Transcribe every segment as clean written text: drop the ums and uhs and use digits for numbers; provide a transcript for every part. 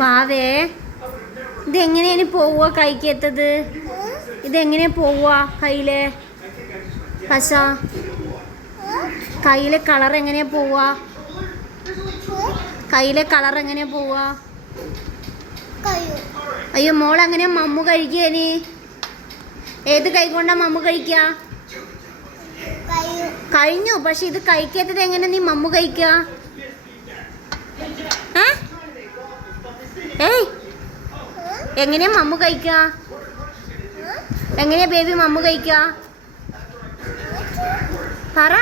വാവേ, ഇതെങ്ങനെയാണ് പോവുക കൈക്കെത്തത്? ഇതെങ്ങനെയാ പോവുക കയ്യിലെ പശ? കയ്യിലെ കളർ എങ്ങനെയാ പോവുക? കയ്യിലെ കളർ എങ്ങനെയാ പോവുക? അയ്യോ, മോൾ എങ്ങനെയാ മമ്മു കഴിക്കുക? നീ ഏത് കൈ കൊണ്ടാ മമ്മു കഴിക്കുക? കഴിഞ്ഞു. പക്ഷെ ഇത് കഴിക്കാത്തത് എങ്ങനെ നീ മമ്മു കഴിക്കുക? ഏയ്, എങ്ങനെയാ മമ്മു കഴിക്കുക? എങ്ങനെയാ ബേബി മമ്മു കഴിക്കുക? പറ.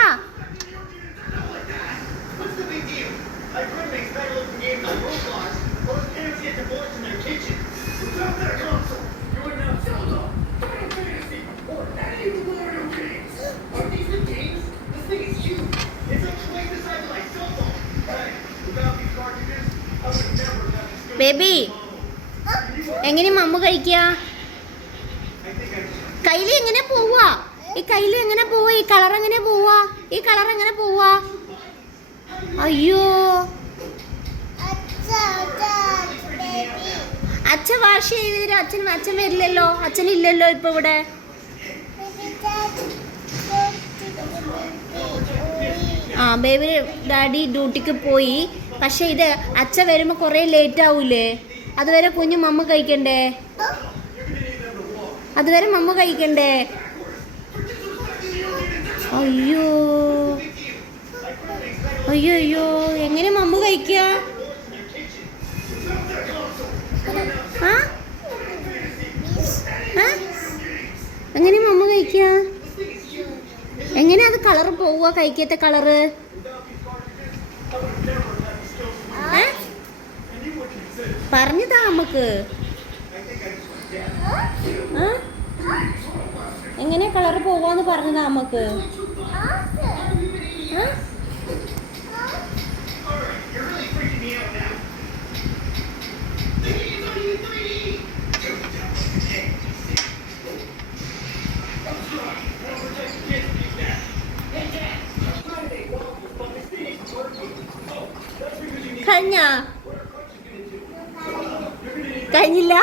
ബേബി, എങ്ങനെ മമ്മു കഴിക്കുക? കയ്യിൽ എങ്ങനെ പോവുക? ഈ കയ്യിൽ എങ്ങനെ പോവുക? ഈ കളർ എങ്ങനെ പോവുക? ഈ കളർ എങ്ങനെ പോവുക? അയ്യോ, അച്ഛൻ വാഷ് ചെയ്ത് തരും. അച്ഛൻ വരില്ലല്ലോ. അച്ഛനില്ലല്ലോ ഇപ്പൊ ഇവിടെ. ബേബി ഡാഡി ഡ്യൂട്ടിക്ക് പോയി. പക്ഷെ ഇത് അച്ഛൻ വരുമ്പോ കൊറേ ലേറ്റ് ആവൂലേ? അതുവരെ കുഞ്ഞു മമ്മ കഴിക്കണ്ടേ? അതുവരെ മമ്മ കഴിക്കണ്ടേ? അയ്യോ അയ്യോ അയ്യോ, എങ്ങനെ മമ്മ കഴിക്കുക? എങ്ങനെ മമ്മ കഴിക്കുക? എങ്ങനെ അത് കളർ പോവുക? കഴിക്കാത്ത കളറ് പറഞ്ഞതാ നമുക്ക്. എങ്ങനെ കളർ പോവാന്ന് പറഞ്ഞതാ നമുക്ക്. കഴിഞ്ഞില്ല.